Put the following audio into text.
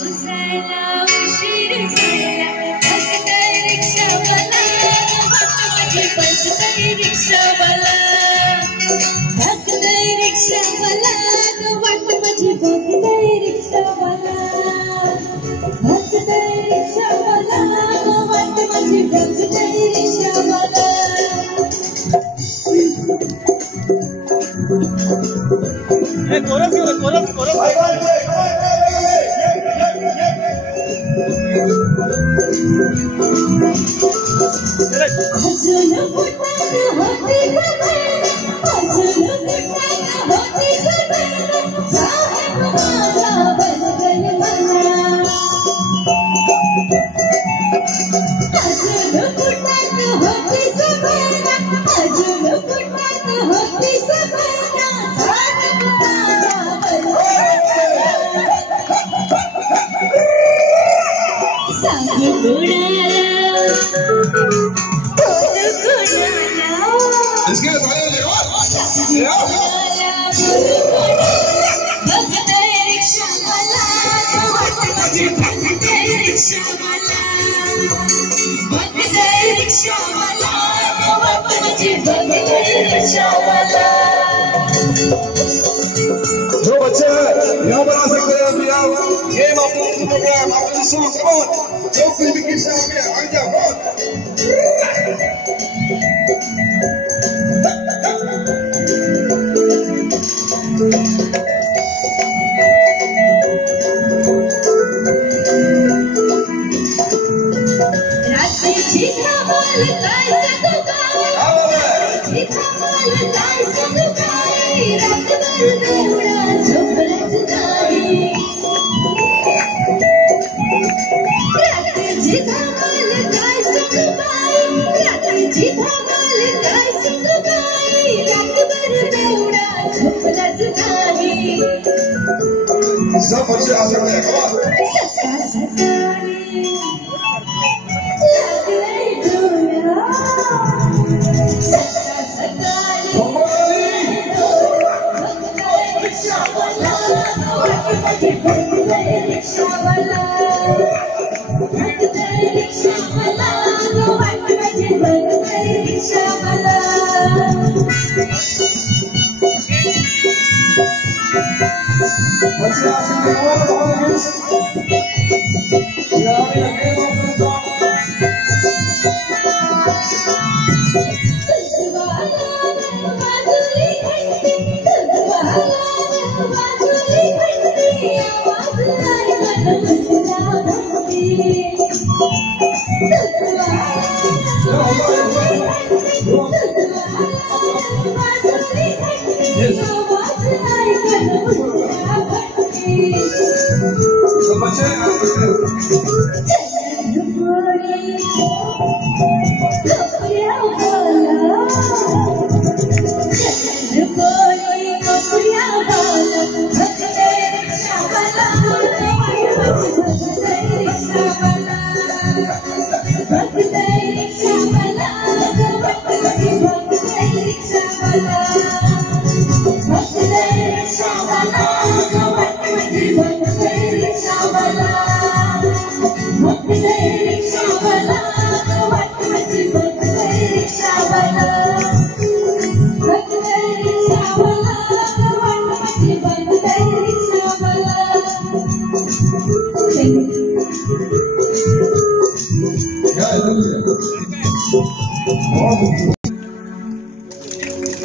पोचायला उशीर झाला बघतोय रिक्षावाला माझी बघतोय रिक्षावाला बघतोय रिक्षावाला वाट माझी बघतोय रिक्षावाला बघतोय रिक्षावाला वाट माझी बघतोय रिक्षावाला अजून कुठं होती अजून कुठं होती साहेब माझा बदल म्हणा अजून कुठं होती अजून कुठं होती साहेब माझा सांग कुणाला Let's get it, जो बच्चे यहाँ बना सकते हैं अभी आप गेम आपको प्रोग्राम आपका सॉन्ग जो फिल्म की सामने आ जाओ रात्रीची धमाल जायचं तू काय धमाल जायचं तू काय रातभर देवळा झोपलंच नाही रात्रीची धमाल जायचं तू काय रात्रीची धमाल जायचं तू काय रातभर देवळा झोपलंच नाही सब बच्चे आ सकते हैं सकाळ सकाळी लागलंय डोळा सकाळ सकाळी बघतोय रिक्षावाला बघतोय रिक्षावाला बघतोय रिक्षावाला बघतोय रिक्षावाला बच्चे आ सकते हैं और गेम ऑफ द सॉन्ग सब बच्चे आ सकते हैं Yeah,